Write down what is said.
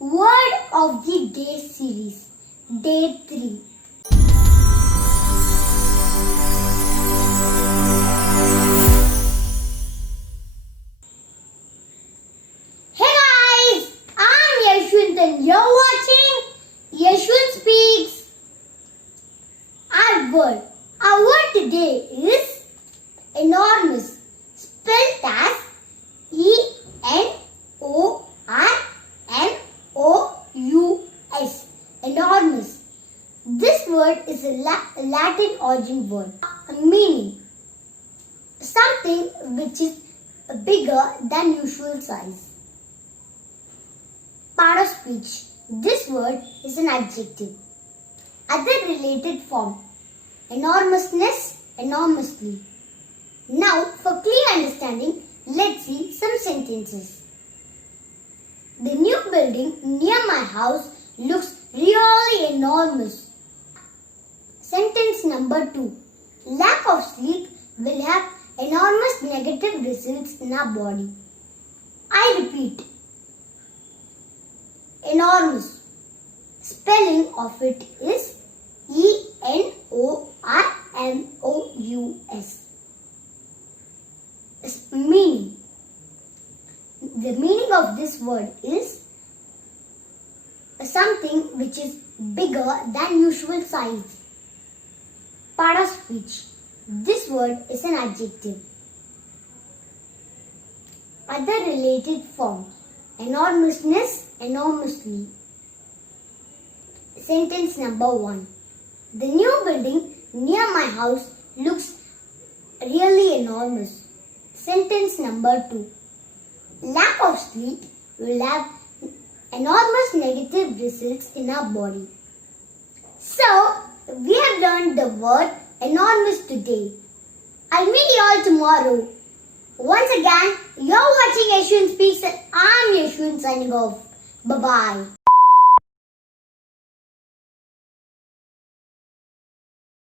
Word of the Day series, Day 3. Hey guys, I'm Yashwant and you're watching Yashwant Speaks. Our word today is enormous, spelled as E-N-O-R-M-O-U-S. Enormous. This word is a Latin origin word, meaning something which is bigger than usual size. Part of speech. This word is an adjective. Other related form: enormousness, enormously. Now, for clear understanding, let's see some sentences. The new building near my house looks really enormous. Sentence number 2. Lack of sleep will have enormous negative results in our body. I repeat. Enormous. Spelling of it is E-N-O-R-M-O-U-S. Meaning. The meaning of this word is something which is bigger than usual size. Part of speech. This word is an adjective. Other related form: enormousness, enormously. Sentence number 1. The new building near my house looks really enormous. Sentence number 2. Lack of sleep will have enormous negative results in our body. So, we have learned the word enormous today. I'll meet you all tomorrow. Once again, you're watching Yashwant Speaks and I'm Yashwant signing off. Bye-bye.